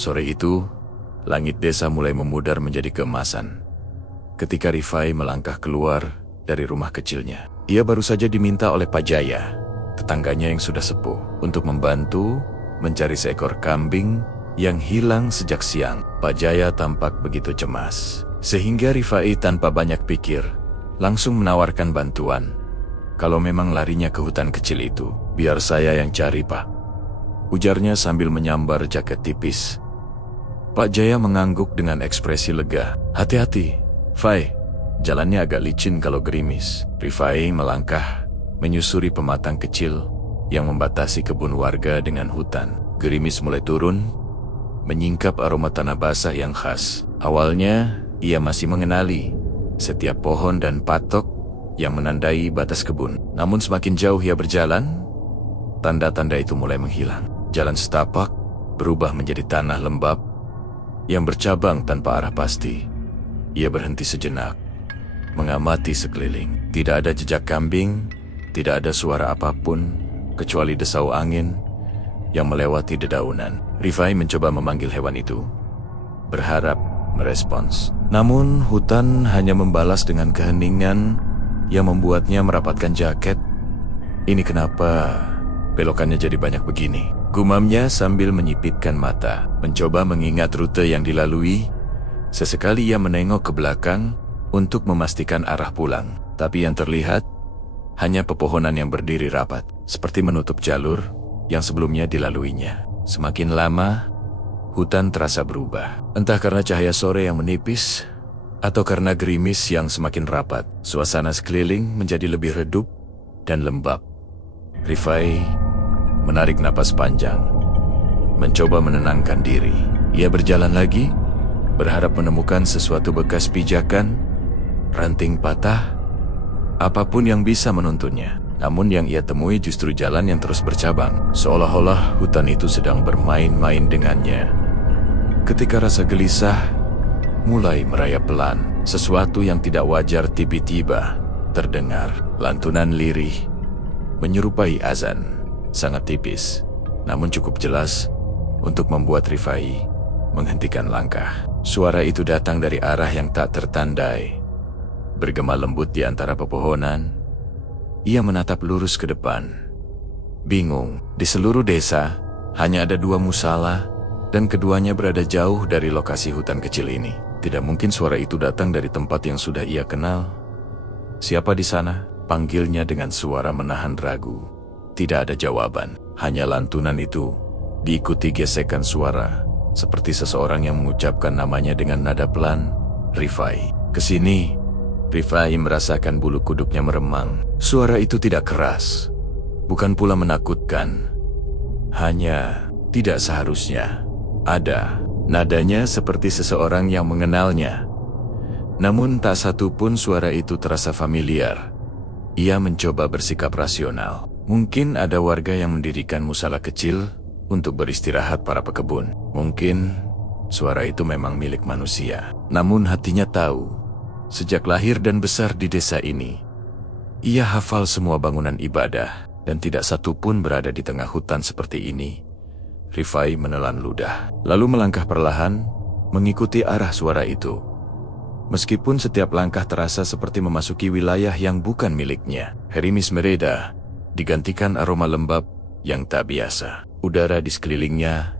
Sore itu, langit desa mulai memudar menjadi keemasan. Ketika Rifai melangkah keluar dari rumah kecilnya, ia baru saja diminta oleh Pak Jaya, tetangganya yang sudah sepuh, untuk membantu mencari seekor kambing yang hilang sejak siang. Pak Jaya tampak begitu cemas, sehingga Rifai tanpa banyak pikir, langsung menawarkan bantuan. Kalau memang larinya ke hutan kecil itu, biar saya yang cari, Pak, ujarnya sambil menyambar jaket tipis. Pak Jaya mengangguk dengan ekspresi lega. Hati-hati, Fai, jalannya agak licin kalau gerimis. Rifai melangkah, menyusuri pematang kecil yang membatasi kebun warga dengan hutan. Gerimis mulai turun, menyingkap aroma tanah basah yang khas. Awalnya, ia masih mengenali setiap pohon dan patok yang menandai batas kebun. Namun semakin jauh ia berjalan, tanda-tanda itu mulai menghilang. Jalan setapak berubah menjadi tanah lembab yang bercabang tanpa arah pasti. Ia berhenti sejenak, mengamati sekeliling. Tidak ada jejak kambing, tidak ada suara apapun, kecuali desau angin yang melewati dedaunan. Rifai mencoba memanggil hewan itu, berharap merespons. Namun hutan hanya membalas dengan keheningan yang membuatnya merapatkan jaket. Ini kenapa belokannya jadi banyak begini? Gumamnya sambil menyipitkan mata, mencoba mengingat rute yang dilalui. Sesekali ia menengok ke belakang untuk memastikan arah pulang. Tapi yang terlihat hanya pepohonan yang berdiri rapat, seperti menutup jalur yang sebelumnya dilaluinya. Semakin lama, hutan terasa berubah. Entah karena cahaya sore yang menipis, atau karena gerimis yang semakin rapat, suasana sekeliling menjadi lebih redup dan lembab. Rifai menarik napas panjang, mencoba menenangkan diri. Ia berjalan lagi, berharap menemukan sesuatu bekas pijakan, ranting patah, apapun yang bisa menuntunnya. Namun yang ia temui justru jalan yang terus bercabang, seolah-olah hutan itu sedang bermain-main dengannya. Ketika rasa gelisah mulai merayap pelan, sesuatu yang tidak wajar tiba-tiba terdengar. Lantunan lirih menyerupai azan, sangat tipis, namun cukup jelas untuk membuat Rifai menghentikan langkah. Suara itu datang dari arah yang tak tertandai, bergema lembut di antara pepohonan. Ia menatap lurus ke depan, bingung. Di seluruh desa hanya ada 2 musala, dan keduanya berada jauh dari lokasi hutan kecil ini. Tidak mungkin suara itu datang dari tempat yang sudah ia kenal. Siapa di sana? Panggilnya dengan suara menahan ragu. Tidak ada jawaban, hanya lantunan itu diikuti gesekan suara, seperti seseorang yang mengucapkan namanya dengan nada pelan. Rifai, kesini. Rifai merasakan bulu kuduknya meremang. Suara itu tidak keras, bukan pula menakutkan. Hanya tidak seharusnya ada. Nadanya seperti seseorang yang mengenalnya. Namun tak satu pun suara itu terasa familiar. Ia mencoba bersikap rasional. Mungkin ada warga yang mendirikan musala kecil untuk beristirahat para pekebun. Mungkin suara itu memang milik manusia. Namun hatinya tahu, sejak lahir dan besar di desa ini, ia hafal semua bangunan ibadah, dan tidak satu pun berada di tengah hutan seperti ini. Rifai menelan ludah, lalu melangkah perlahan, mengikuti arah suara itu. Meskipun setiap langkah terasa seperti memasuki wilayah yang bukan miliknya. Gerimis mereda, digantikan aroma lembab yang tak biasa. Udara di sekelilingnya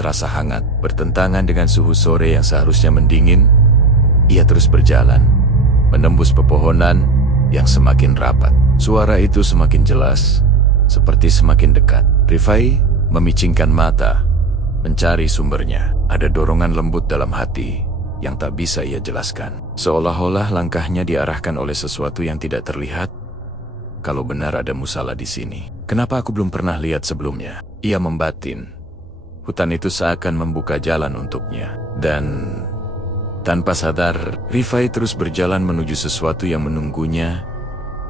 terasa hangat, bertentangan dengan suhu sore yang seharusnya mendingin. Ia terus berjalan, menembus pepohonan yang semakin rapat. Suara itu semakin jelas, seperti semakin dekat. Rifai memicingkan mata, mencari sumbernya. Ada dorongan lembut dalam hati yang tak bisa ia jelaskan. Seolah-olah langkahnya diarahkan oleh sesuatu yang tidak terlihat. Kalau benar ada musala di sini, kenapa aku belum pernah lihat sebelumnya? Ia membatin. Hutan itu seakan membuka jalan untuknya. Dan tanpa sadar, Rifai terus berjalan menuju sesuatu yang menunggunya.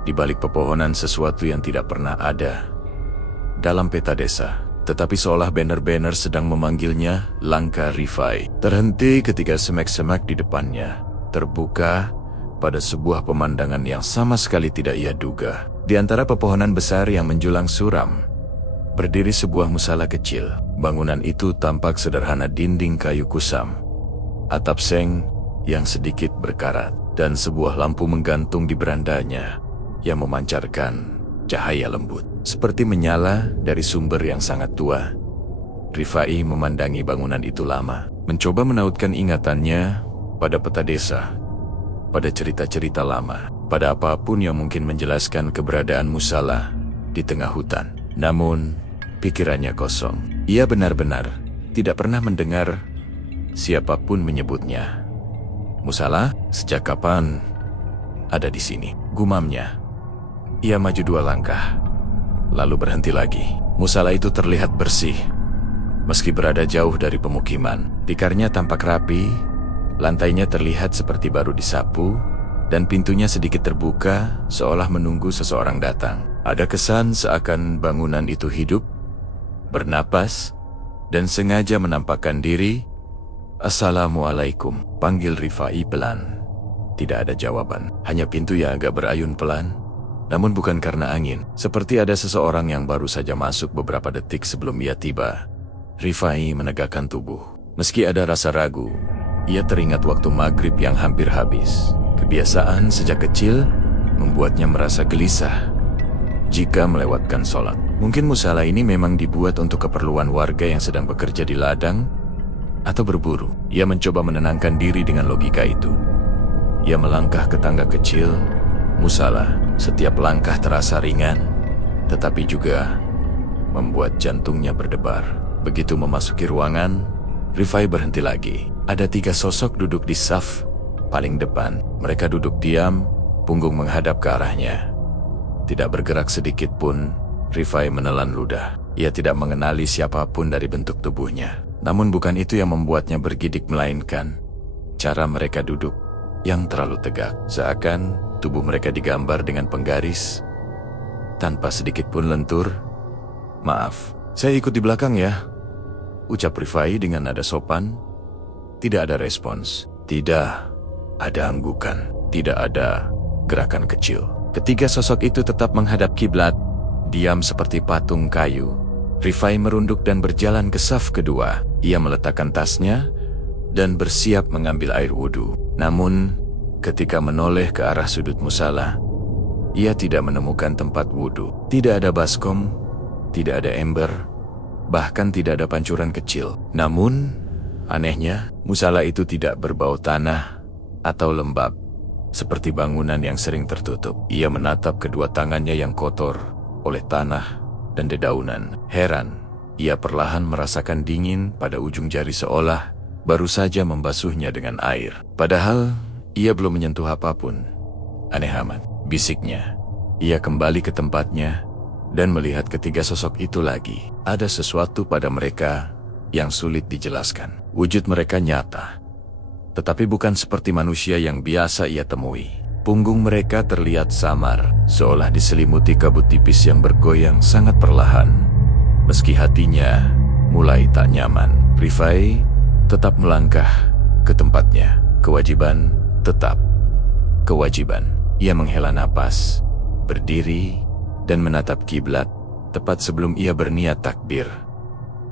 Di balik pepohonan, sesuatu yang tidak pernah ada dalam peta desa. Tetapi seolah banner-banner sedang memanggilnya. Langkah Rifai terhenti ketika semak-semak di depannya terbuka pada sebuah pemandangan yang sama sekali tidak ia duga. Di antara pepohonan besar yang menjulang suram, berdiri sebuah musala kecil. Bangunan itu tampak sederhana, dinding kayu kusam, atap seng yang sedikit berkarat, dan sebuah lampu menggantung di berandanya yang memancarkan cahaya lembut, seperti menyala dari sumber yang sangat tua. Rifai memandangi bangunan itu lama, mencoba menautkan ingatannya pada peta desa, pada cerita-cerita lama, pada apapun yang mungkin menjelaskan keberadaan musala di tengah hutan. Namun, pikirannya kosong. Ia benar-benar tidak pernah mendengar siapapun menyebutnya. Musala, sejak kapan ada di sini? Gumamnya. Ia maju 2 langkah, lalu berhenti lagi. Musala itu terlihat bersih, meski berada jauh dari pemukiman. Tikarnya tampak rapi, lantainya terlihat seperti baru disapu, dan pintunya sedikit terbuka seolah menunggu seseorang datang. Ada kesan seakan bangunan itu hidup, bernapas, dan sengaja menampakkan diri. "Assalamualaikum," panggil Rifai pelan. Tidak ada jawaban, hanya pintu yang agak berayun pelan, namun bukan karena angin. Seperti ada seseorang yang baru saja masuk beberapa detik sebelum ia tiba. Rifai menegakkan tubuh. Meski ada rasa ragu, ia teringat waktu maghrib yang hampir habis. Kebiasaan sejak kecil membuatnya merasa gelisah jika melewatkan sholat. Mungkin musala ini memang dibuat untuk keperluan warga yang sedang bekerja di ladang atau berburu. Ia mencoba menenangkan diri dengan logika itu. Ia melangkah ke tangga kecil musala. Setiap langkah terasa ringan, tetapi juga membuat jantungnya berdebar. Begitu memasuki ruangan, Rifai berhenti lagi. Ada 3 sosok duduk di saf paling depan. Mereka duduk diam, punggung menghadap ke arahnya. Tidak bergerak sedikit pun. Rifai menelan ludah. Ia tidak mengenali siapapun dari bentuk tubuhnya. Namun bukan itu yang membuatnya bergidik, melainkan cara mereka duduk yang terlalu tegak. Seakan tubuh mereka digambar dengan penggaris, tanpa sedikit pun lentur. "Maaf, saya ikut di belakang ya," ucap Rifai dengan nada sopan. Tidak ada respons, tidak ada anggukan, tidak ada gerakan kecil. Ketiga sosok itu tetap menghadap kiblat, diam seperti patung kayu. Rifai merunduk dan berjalan ke saf kedua. Ia meletakkan tasnya dan bersiap mengambil air wudhu. Namun, ketika menoleh ke arah sudut musala, ia tidak menemukan tempat wudhu. Tidak ada baskom, tidak ada ember, bahkan tidak ada pancuran kecil. Namun, anehnya, musala itu tidak berbau tanah atau lembab, seperti bangunan yang sering tertutup. Ia menatap kedua tangannya yang kotor oleh tanah dan dedaunan. Heran, ia perlahan merasakan dingin pada ujung jari seolah baru saja membasuhnya dengan air. Padahal, ia belum menyentuh apapun. "Aneh amat," bisiknya. Ia kembali ke tempatnya dan melihat ketiga sosok itu lagi. Ada sesuatu pada mereka yang sulit dijelaskan. Wujud mereka nyata, tetapi bukan seperti manusia yang biasa ia temui. Punggung mereka terlihat samar, seolah diselimuti kabut tipis yang bergoyang sangat perlahan. Meski hatinya mulai tak nyaman, Rifai tetap melangkah ke tempatnya. Kewajiban, tetap kewajiban. Ia menghela napas, berdiri, dan menatap kiblat. Tepat sebelum ia berniat takbir,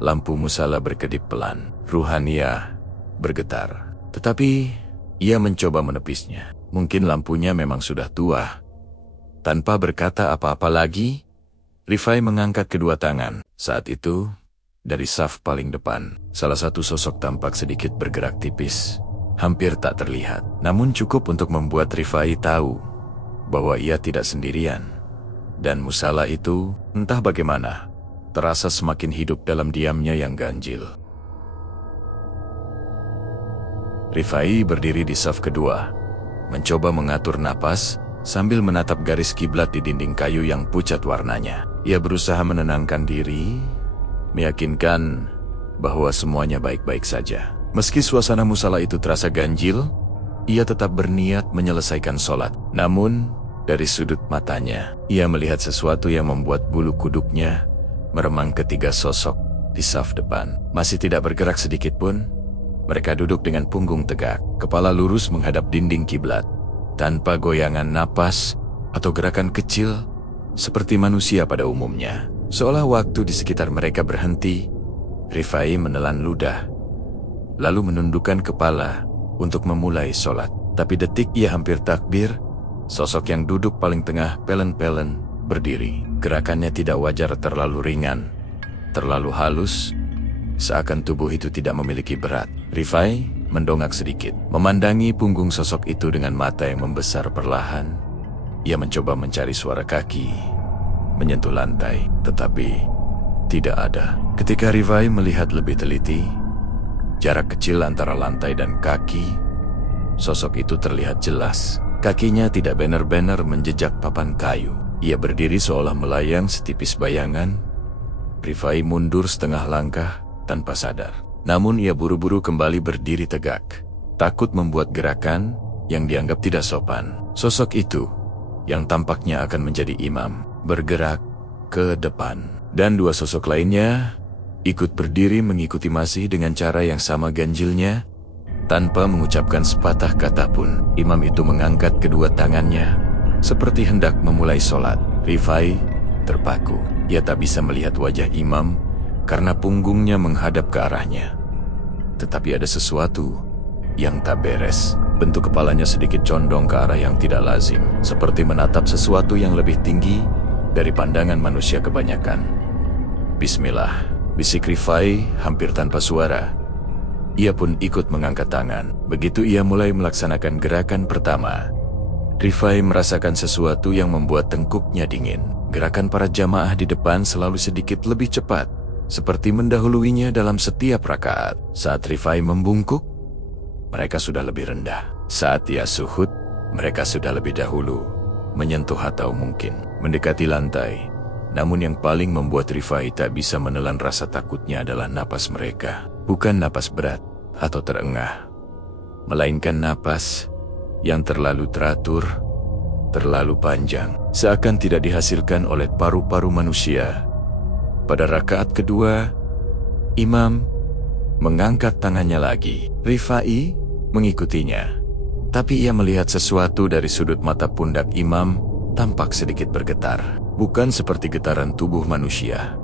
lampu musala berkedip pelan. Ruhania bergetar, tetapi ia mencoba menepisnya. Mungkin lampunya memang sudah tua. Tanpa berkata apa-apa lagi, Rifai mengangkat kedua tangan. Saat itu, dari saf paling depan, salah satu sosok tampak sedikit bergerak tipis, hampir tak terlihat. Namun cukup untuk membuat Rifai tahu bahwa ia tidak sendirian. Dan musala itu, entah bagaimana, terasa semakin hidup dalam diamnya yang ganjil. Rifai berdiri di saf kedua, mencoba mengatur napas sambil menatap garis kiblat di dinding kayu yang pucat warnanya. Ia berusaha menenangkan diri, meyakinkan bahwa semuanya baik-baik saja. Meski suasana musala itu terasa ganjil, ia tetap berniat menyelesaikan sholat. Namun, dari sudut matanya, ia melihat sesuatu yang membuat bulu kuduknya meremang. Ketiga sosok di saf depan masih tidak bergerak sedikit pun. Mereka duduk dengan punggung tegak, kepala lurus menghadap dinding kiblat, tanpa goyangan napas atau gerakan kecil seperti manusia pada umumnya. Seolah waktu di sekitar mereka berhenti, Rifai menelan ludah, lalu menundukkan kepala untuk memulai sholat. Tapi detik ia hampir takbir, sosok yang duduk paling tengah pelen-pelen berdiri. Gerakannya tidak wajar, terlalu ringan, terlalu halus, seakan tubuh itu tidak memiliki berat. Rifai mendongak sedikit, memandangi punggung sosok itu dengan mata yang membesar perlahan. Ia mencoba mencari suara kaki menyentuh lantai, tetapi tidak ada. Ketika Rifai melihat lebih teliti, jarak kecil antara lantai dan kaki, sosok itu terlihat jelas. Kakinya tidak benar-benar menjejak papan kayu. Ia berdiri seolah melayang setipis bayangan. Rifai mundur setengah langkah tanpa sadar. Namun ia buru-buru kembali berdiri tegak, takut membuat gerakan yang dianggap tidak sopan. Sosok itu, yang tampaknya akan menjadi imam, bergerak ke depan. Dan dua sosok lainnya ikut berdiri mengikuti masih dengan cara yang sama ganjilnya. Tanpa mengucapkan sepatah kata pun, imam itu mengangkat kedua tangannya seperti hendak memulai sholat. Rifai terpaku. Ia tak bisa melihat wajah imam karena punggungnya menghadap ke arahnya. Tetapi ada sesuatu yang tak beres. Bentuk kepalanya sedikit condong ke arah yang tidak lazim, seperti menatap sesuatu yang lebih tinggi dari pandangan manusia kebanyakan. Bismillah, bisik Rifai hampir tanpa suara. Ia pun ikut mengangkat tangan. Begitu ia mulai melaksanakan gerakan pertama, Rifai merasakan sesuatu yang membuat tengkuknya dingin. Gerakan para jamaah di depan selalu sedikit lebih cepat, seperti mendahuluinya dalam setiap rakaat. Saat Rifai membungkuk, mereka sudah lebih rendah. Saat ia suhud, mereka sudah lebih dahulu menyentuh atau mungkin mendekati lantai. Namun yang paling membuat Rifai tak bisa menelan rasa takutnya adalah napas mereka. Bukan napas berat atau terengah, melainkan napas yang terlalu teratur, terlalu panjang, seakan tidak dihasilkan oleh paru-paru manusia. Pada rakaat kedua, imam mengangkat tangannya lagi. Rifai mengikutinya, tapi ia melihat sesuatu dari sudut mata pundak imam tampak sedikit bergetar. Bukan seperti getaran tubuh manusia,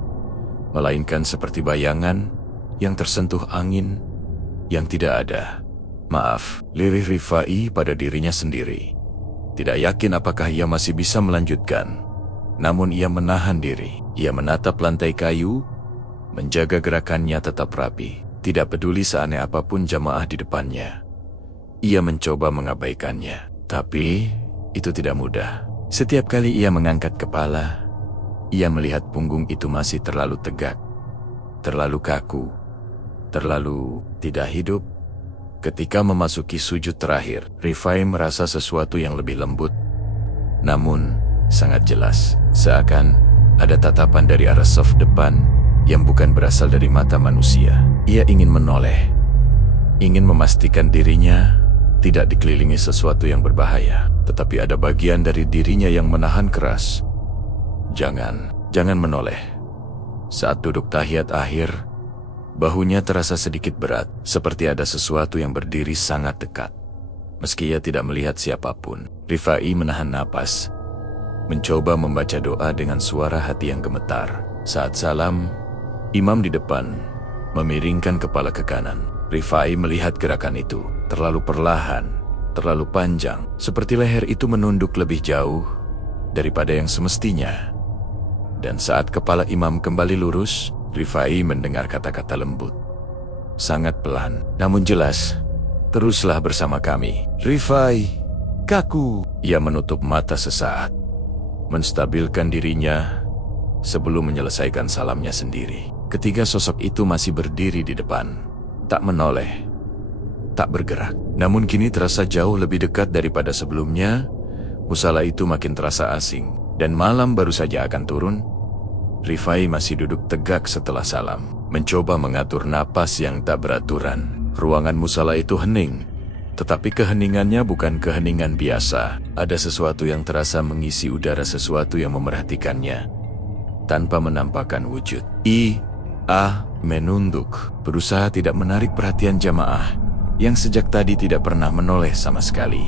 melainkan seperti bayangan yang tersentuh angin yang tidak ada. Maaf, lirih Rifai pada dirinya sendiri. Tidak yakin apakah ia masih bisa melanjutkan. Namun ia menahan diri. Ia menatap lantai kayu, menjaga gerakannya tetap rapi. Tidak peduli seaneh apapun jamaah di depannya. Ia mencoba mengabaikannya. Tapi itu tidak mudah. Setiap kali ia mengangkat kepala, ia melihat punggung itu masih terlalu tegak, terlalu kaku, terlalu tidak hidup. Ketika memasuki sujud terakhir, Rifai merasa sesuatu yang lebih lembut, namun sangat jelas. Seakan ada tatapan dari arah saf depan yang bukan berasal dari mata manusia. Ia ingin menoleh, ingin memastikan dirinya tidak dikelilingi sesuatu yang berbahaya. Tetapi ada bagian dari dirinya yang menahan keras. Jangan menoleh. Saat duduk tahiyat akhir, bahunya terasa sedikit berat, seperti ada sesuatu yang berdiri sangat dekat. Meski ia tidak melihat siapapun, Rifai menahan napas, mencoba membaca doa dengan suara hati yang gemetar. Saat salam, imam di depan memiringkan kepala ke kanan. Rifai melihat gerakan itu terlalu perlahan, terlalu panjang, seperti leher itu menunduk lebih jauh daripada yang semestinya. Dan saat kepala imam kembali lurus, Rifai mendengar kata-kata lembut, sangat pelan, namun jelas, teruslah bersama kami. Rifai, kaku. Ia menutup mata sesaat, menstabilkan dirinya sebelum menyelesaikan salamnya sendiri. Ketiga sosok itu masih berdiri di depan, tak menoleh, tak bergerak. Namun kini terasa jauh lebih dekat daripada sebelumnya. Musala itu makin terasa asing, dan malam baru saja akan turun. Rifai masih duduk tegak setelah salam, mencoba mengatur napas yang tak beraturan. Ruangan musala itu hening, tetapi keheningannya bukan keheningan biasa. Ada sesuatu yang terasa mengisi udara, sesuatu yang memerhatikannya, tanpa menampakkan wujud. Menunduk, berusaha tidak menarik perhatian jamaah yang sejak tadi tidak pernah menoleh sama sekali.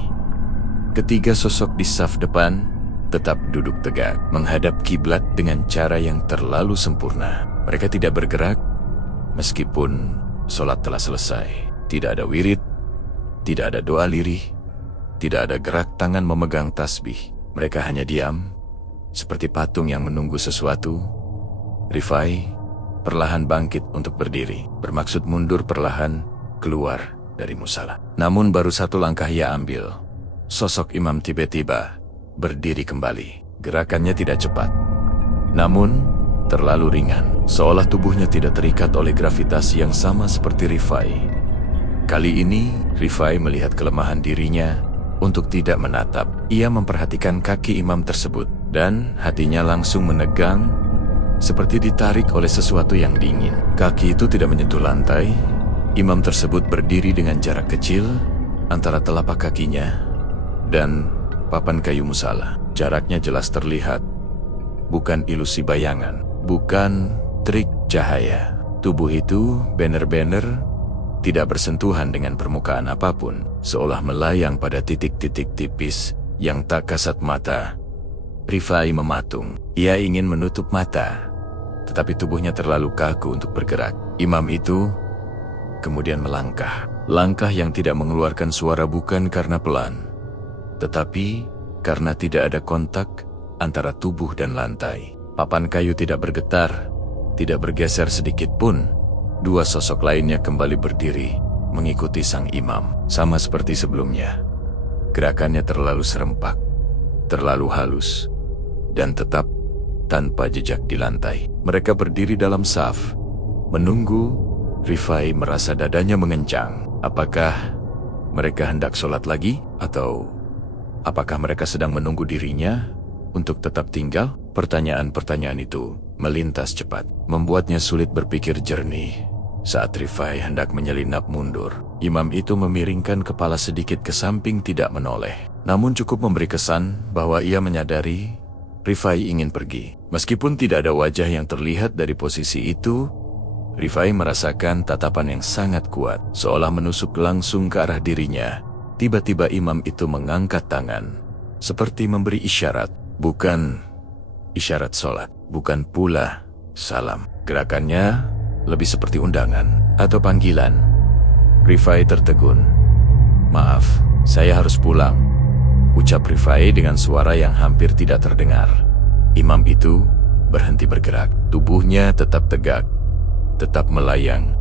Ketiga sosok di saf depan tetap duduk tegak, menghadap kiblat dengan cara yang terlalu sempurna. Mereka tidak bergerak, meskipun sholat telah selesai. Tidak ada wirid, tidak ada doa lirih, tidak ada gerak tangan memegang tasbih. Mereka hanya diam, seperti patung yang menunggu sesuatu. Rifai perlahan bangkit untuk berdiri, bermaksud mundur perlahan keluar dari musala. Namun baru satu langkah ia ambil, sosok imam tiba-tiba berdiri kembali. Gerakannya tidak cepat, namun terlalu ringan, seolah tubuhnya tidak terikat oleh gravitasi yang sama seperti Rifai. Kali ini, Rifai melihat kelemahan dirinya untuk tidak menatap. Ia memperhatikan kaki imam tersebut, dan hatinya langsung menegang, seperti ditarik oleh sesuatu yang dingin. Kaki itu tidak menyentuh lantai. Imam tersebut berdiri dengan jarak kecil antara telapak kakinya dan papan kayu musala. Jaraknya jelas terlihat, bukan ilusi bayangan, bukan trik cahaya. Tubuh itu benar-benar tidak bersentuhan dengan permukaan apapun, seolah melayang pada titik-titik tipis yang tak kasat mata. Rifai mematung. Ia ingin menutup mata, tetapi tubuhnya terlalu kaku untuk bergerak. Imam itu kemudian melangkah. Langkah yang tidak mengeluarkan suara bukan karena pelan, tetapi karena tidak ada kontak antara tubuh dan lantai. Papan kayu tidak bergetar, tidak bergeser sedikit pun. Dua sosok lainnya kembali berdiri, mengikuti sang imam. Sama seperti sebelumnya, gerakannya terlalu serempak, terlalu halus, dan tetap tanpa jejak di lantai. Mereka berdiri dalam saf, menunggu. Rifai merasa dadanya mengencang. Apakah mereka hendak sholat lagi? Atau apakah mereka sedang menunggu dirinya untuk tetap tinggal? Pertanyaan-pertanyaan itu melintas cepat, membuatnya sulit berpikir jernih. Saat Rifai hendak menyelinap mundur, imam itu memiringkan kepala sedikit ke samping, tidak menoleh. Namun cukup memberi kesan bahwa ia menyadari Rifai ingin pergi. Meskipun tidak ada wajah yang terlihat dari posisi itu, Rifai merasakan tatapan yang sangat kuat, seolah menusuk langsung ke arah dirinya. Tiba-tiba imam itu mengangkat tangan, seperti memberi isyarat. Bukan isyarat sholat, bukan pula salam. Gerakannya lebih seperti undangan atau panggilan. Rifai tertegun. "Maaf, saya harus pulang," ucap Rifai dengan suara yang hampir tidak terdengar. Imam itu berhenti bergerak. Tubuhnya tetap tegak, tetap melayang,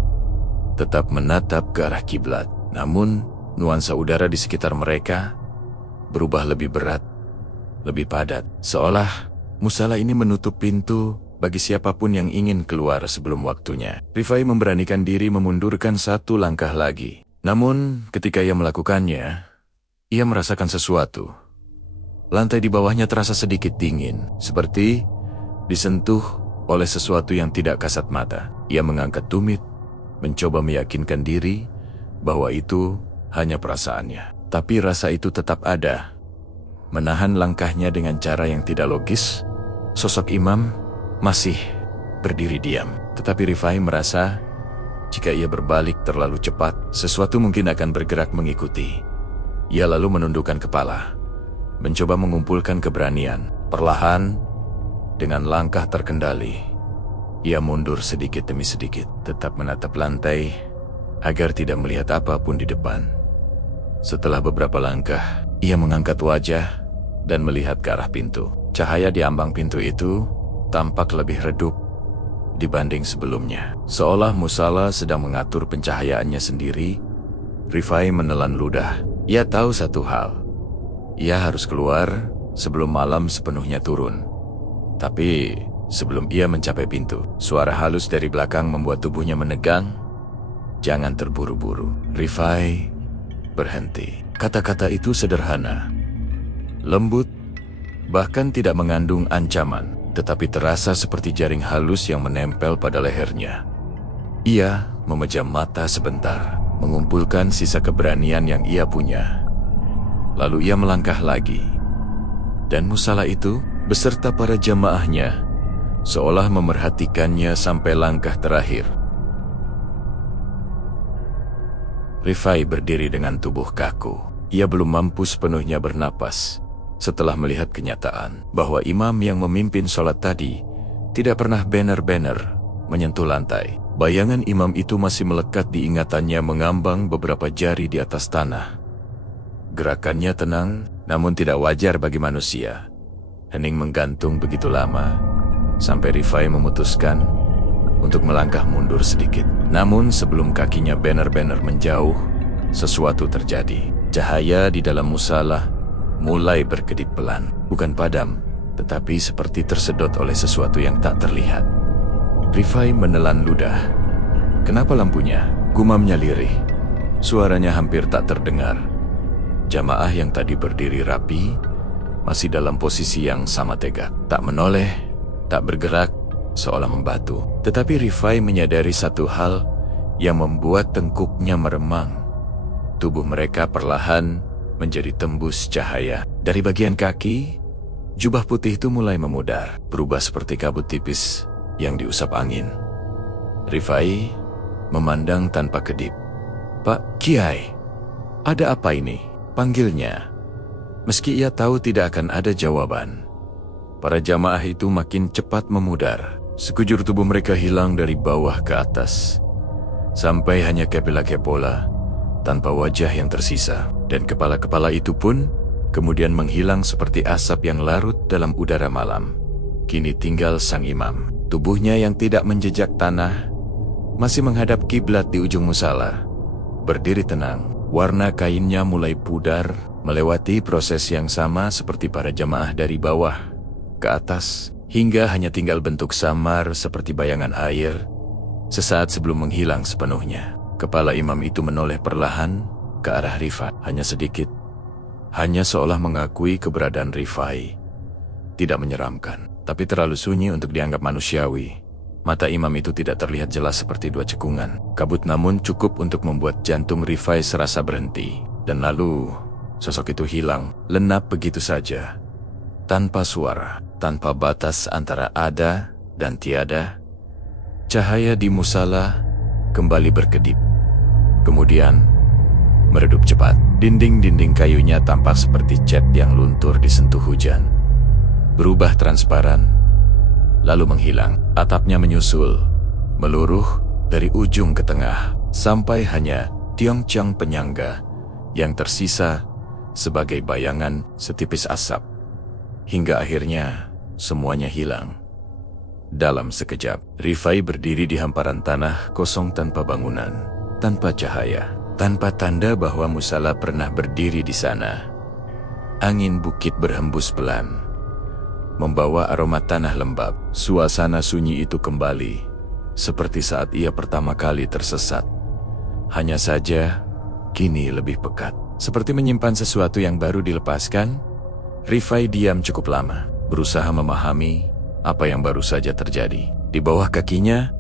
tetap menatap ke arah kiblat. Namun, nuansa udara di sekitar mereka berubah lebih berat, lebih padat, seolah musala ini menutup pintu bagi siapapun yang ingin keluar sebelum waktunya. Rifai memberanikan diri memundurkan satu langkah lagi. Namun, ketika ia melakukannya, ia merasakan sesuatu. Lantai di bawahnya terasa sedikit dingin, seperti disentuh oleh sesuatu yang tidak kasat mata. Ia mengangkat tumit, mencoba meyakinkan diri bahwa itu hanya perasaannya. Tapi rasa itu tetap ada. Menahan langkahnya dengan cara yang tidak logis, sosok imam masih berdiri diam. Tetapi Rifai merasa jika ia berbalik terlalu cepat, sesuatu mungkin akan bergerak mengikuti. Ia lalu menundukkan kepala, mencoba mengumpulkan keberanian. Perlahan, dengan langkah terkendali, ia mundur sedikit demi sedikit, tetap menatap lantai agar tidak melihat apapun di depan. Setelah beberapa langkah, ia mengangkat wajah dan melihat ke arah pintu. Cahaya di ambang pintu itu tampak lebih redup dibanding sebelumnya. Seolah musala sedang mengatur pencahayaannya sendiri, Rifai menelan ludah. Ia tahu satu hal, ia harus keluar sebelum malam sepenuhnya turun. Tapi sebelum ia mencapai pintu, suara halus dari belakang membuat tubuhnya menegang. "Jangan terburu-buru." Rifai berhenti. Kata-kata itu sederhana, lembut, bahkan tidak mengandung ancaman, tetapi terasa seperti jaring halus yang menempel pada lehernya. Ia memejam mata sebentar, mengumpulkan sisa keberanian yang ia punya. Lalu ia melangkah lagi, dan musala itu beserta para jamaahnya seolah memerhatikannya sampai langkah terakhir. Rifai berdiri dengan tubuh kaku. Ia belum mampu sepenuhnya bernapas. setelah melihat kenyataan bahwa imam yang memimpin sholat tadi tidak pernah benar-benar menyentuh lantai. Bayangan imam itu masih melekat di ingatannya mengambang beberapa jari di atas tanah. Gerakannya tenang, namun tidak wajar bagi manusia. Hening menggantung begitu lama, sampai Rifai memutuskan untuk melangkah mundur sedikit. Namun sebelum kakinya benar-benar menjauh, sesuatu terjadi. Cahaya di dalam musala mulai berkedip pelan. Bukan padam, tetapi seperti tersedot oleh sesuatu yang tak terlihat. Rifai menelan ludah. "Kenapa lampunya?" gumamnya lirih. Suaranya hampir tak terdengar. Jamaah yang tadi berdiri rapi masih dalam posisi yang sama tegak. Tak menoleh, tak bergerak, seolah membatu. Tetapi Rifai menyadari satu hal yang membuat tengkuknya meremang. Tubuh mereka perlahan menjadi tembus cahaya. Dari bagian kaki, jubah putih itu mulai memudar, berubah seperti kabut tipis yang diusap angin. Rifai memandang tanpa kedip. "Pak Kiai, ada apa ini?" panggilnya. Meski ia tahu tidak akan ada jawaban, para jamaah itu makin cepat memudar. Sekujur tubuh mereka hilang dari bawah ke atas, sampai hanya kepola tanpa wajah yang tersisa. Dan kepala-kepala itu pun kemudian menghilang seperti asap yang larut dalam udara malam. Kini tinggal sang imam. Tubuhnya yang tidak menjejak tanah masih menghadap kiblat di ujung musala. Berdiri tenang, warna kainnya mulai pudar, melewati proses yang sama seperti para jamaah dari bawah ke atas, hingga hanya tinggal bentuk samar seperti bayangan air sesaat sebelum menghilang sepenuhnya. Kepala imam itu menoleh perlahan ke arah Rifai, hanya sedikit, hanya seolah mengakui keberadaan Rifai. Tidak menyeramkan, tapi terlalu sunyi untuk dianggap manusiawi. Mata imam itu tidak terlihat jelas seperti dua cekungan. Kabut namun cukup untuk membuat jantung Rifai serasa berhenti. Dan lalu, sosok itu hilang, lenap begitu saja. Tanpa suara, tanpa batas antara ada dan tiada. Cahaya di musala kembali berkedip. Kemudian, meredup cepat. Dinding-dinding kayunya tampak seperti cat yang luntur disentuh hujan. Berubah transparan, lalu menghilang. Atapnya menyusul, meluruh dari ujung ke tengah, sampai hanya tiang-tiang penyangga yang tersisa sebagai bayangan setipis asap. Hingga akhirnya, semuanya hilang. Dalam sekejap, Rifai berdiri di hamparan tanah kosong tanpa bangunan, tanpa cahaya, tanpa tanda bahwa musala pernah berdiri di sana. Angin bukit berhembus pelan, membawa aroma tanah lembab. Suasana sunyi itu kembali, seperti saat ia pertama kali tersesat. Hanya saja, kini lebih pekat. Seperti menyimpan sesuatu yang baru dilepaskan, Rifai diam cukup lama, berusaha memahami apa yang baru saja terjadi. Di bawah kakinya,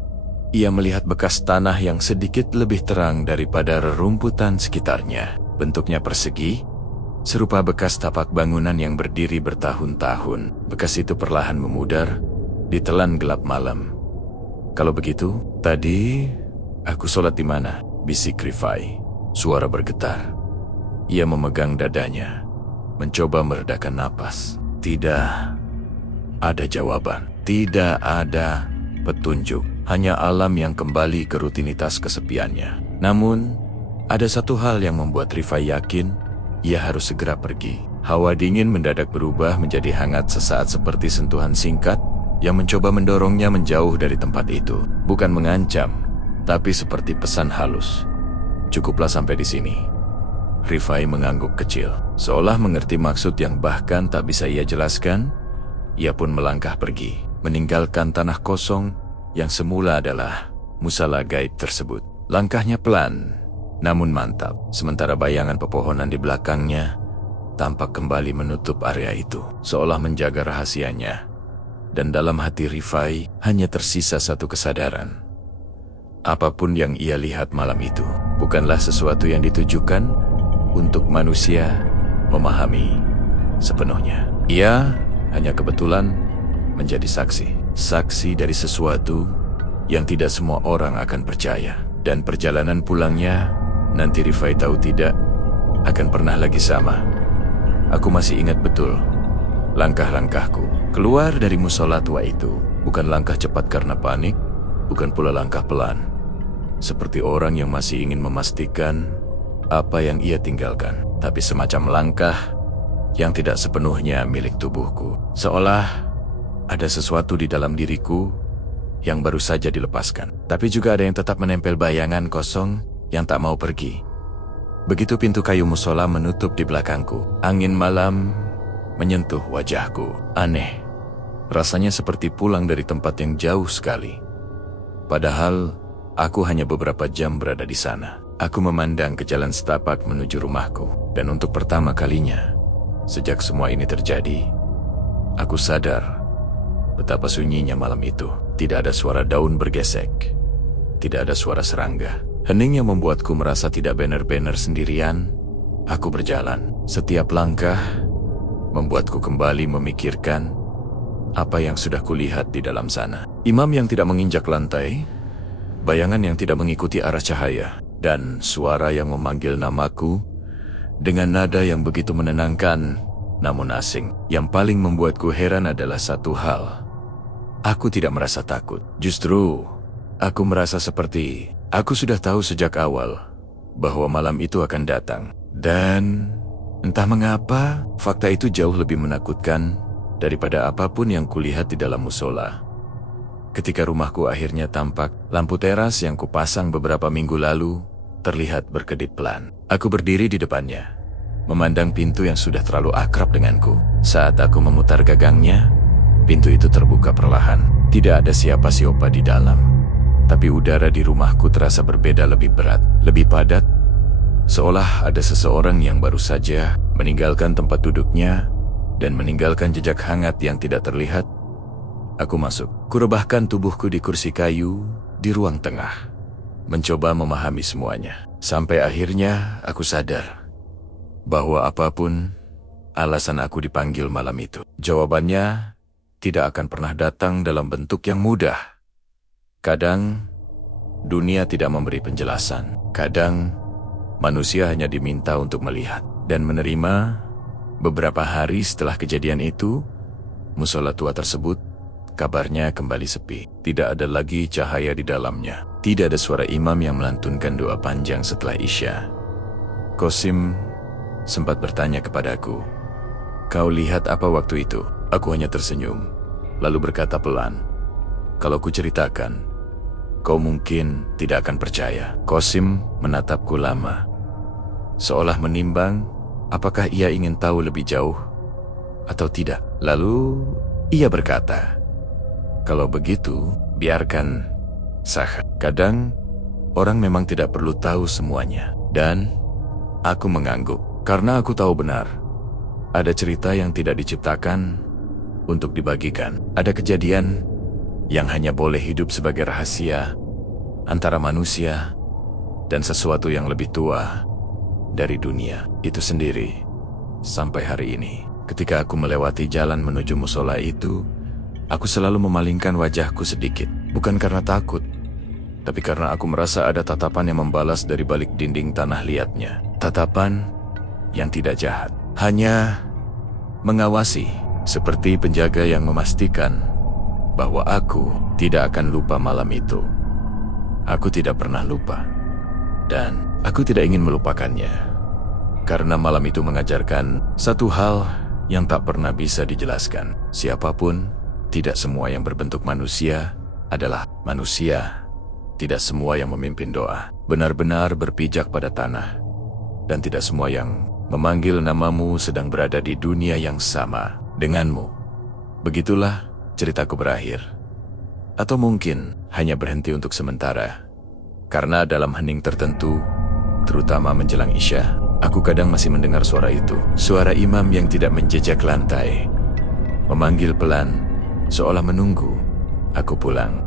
ia melihat bekas tanah yang sedikit lebih terang daripada rerumputan sekitarnya. Bentuknya persegi, serupa bekas tapak bangunan yang berdiri bertahun-tahun. Bekas itu perlahan memudar, ditelan gelap malam. "Kalau begitu, tadi aku sholat di mana?" bisik Rifai. Suara bergetar. Ia memegang dadanya, mencoba meredakan napas. Tidak ada jawaban, tidak ada petunjuk. Hanya alam yang kembali ke rutinitas kesepiannya. Namun, ada satu hal yang membuat Rifai yakin ia harus segera pergi. Hawa dingin mendadak berubah menjadi hangat sesaat seperti sentuhan singkat yang mencoba mendorongnya menjauh dari tempat itu. Bukan mengancam, tapi seperti pesan halus. "Cukuplah sampai di sini." Rifai mengangguk kecil, seolah mengerti maksud yang bahkan tak bisa ia jelaskan. Ia pun melangkah pergi, meninggalkan tanah kosong yang semula adalah musala gaib tersebut. Langkahnya pelan, namun mantap, sementara bayangan pepohonan di belakangnya tampak kembali menutup area itu, seolah menjaga rahasianya. Dan dalam hati Rifai hanya tersisa satu kesadaran. Apapun yang ia lihat malam itu bukanlah sesuatu yang ditujukan untuk manusia memahami sepenuhnya. Ia hanya kebetulan menjadi saksi dari sesuatu yang tidak semua orang akan percaya. Dan perjalanan pulangnya, nanti Rifai tahu tidak akan pernah lagi sama. Aku masih ingat betul langkah-langkahku keluar dari musola tua itu. Bukan langkah cepat karena panik, bukan pula langkah pelan, seperti orang yang masih ingin memastikan apa yang ia tinggalkan, tapi semacam langkah yang tidak sepenuhnya milik tubuhku. Seolah ada sesuatu di dalam diriku yang baru saja dilepaskan, tapi juga ada yang tetap menempel, bayangan kosong yang tak mau pergi. Begitu pintu kayu musola menutup di belakangku, angin malam menyentuh wajahku. Aneh, rasanya seperti pulang dari tempat yang jauh sekali. Padahal aku hanya beberapa jam berada di sana. Aku memandang ke jalan setapak menuju rumahku, dan untuk pertama kalinya sejak semua ini terjadi, aku sadar betapa sunyinya malam itu. Tidak ada suara daun bergesek, tidak ada suara serangga. Hening yang membuatku merasa tidak benar-benar sendirian. Aku berjalan. Setiap langkah membuatku kembali memikirkan apa yang sudah kulihat di dalam sana. Imam yang tidak menginjak lantai, bayangan yang tidak mengikuti arah cahaya, dan suara yang memanggil namaku dengan nada yang begitu menenangkan namun asing. Yang paling membuatku heran adalah satu hal. Aku tidak merasa takut. Justru, aku merasa seperti aku sudah tahu sejak awal bahwa malam itu akan datang. Dan entah mengapa, fakta itu jauh lebih menakutkan daripada apapun yang kulihat di dalam musola. Ketika rumahku akhirnya tampak, lampu teras yang kupasang beberapa minggu lalu terlihat berkedip pelan. Aku berdiri di depannya, memandang pintu yang sudah terlalu akrab denganku. Saat aku memutar gagangnya, pintu itu terbuka perlahan. Tidak ada siapa-siapa di dalam, tapi udara di rumahku terasa berbeda, lebih berat, lebih padat, seolah ada seseorang yang baru saja meninggalkan tempat duduknya dan meninggalkan jejak hangat yang tidak terlihat. Aku masuk. Kurebahkan tubuhku di kursi kayu di ruang tengah, mencoba memahami semuanya. Sampai akhirnya aku sadar bahwa apapun alasan aku dipanggil malam itu, jawabannya tidak akan pernah datang dalam bentuk yang mudah. Kadang dunia tidak memberi penjelasan. Kadang manusia hanya diminta untuk melihat dan menerima. Beberapa hari setelah kejadian itu, musola tua tersebut kabarnya kembali sepi. Tidak ada lagi cahaya di dalamnya. Tidak ada suara imam yang melantunkan doa panjang setelah Isya. Qasim sempat bertanya kepadaku, "Kau lihat apa waktu itu?" Aku hanya tersenyum, lalu berkata pelan, "Kalau ku ceritakan, kau mungkin tidak akan percaya." Qasim menatapku lama, seolah menimbang apakah ia ingin tahu lebih jauh atau tidak. Lalu ia berkata, "Kalau begitu, biarkan sah. Kadang orang memang tidak perlu tahu semuanya." Dan aku mengangguk, karena aku tahu benar ada cerita yang tidak diciptakan untuk dibagikan. Ada kejadian yang hanya boleh hidup sebagai rahasia antara manusia dan sesuatu yang lebih tua dari dunia itu sendiri. Sampai hari ini, ketika aku melewati jalan menuju musola itu, aku selalu memalingkan wajahku sedikit. Bukan karena takut, tapi karena aku merasa ada tatapan yang membalas dari balik dinding tanah liatnya. Tatapan yang tidak jahat, hanya mengawasi, seperti penjaga yang memastikan bahwa aku tidak akan lupa malam itu. Aku tidak pernah lupa, dan aku tidak ingin melupakannya, karena malam itu mengajarkan satu hal yang tak pernah bisa dijelaskan. Siapapun, tidak semua yang berbentuk manusia adalah manusia. Tidak semua yang memimpin doa benar-benar berpijak pada tanah, dan tidak semua yang memanggil namamu sedang berada di dunia yang sama denganmu. Begitulah ceritaku berakhir. Atau mungkin hanya berhenti untuk sementara. Karena dalam hening tertentu, terutama menjelang Isya, aku kadang masih mendengar suara itu. Suara imam yang tidak menjejak lantai, memanggil pelan, seolah menunggu aku pulang.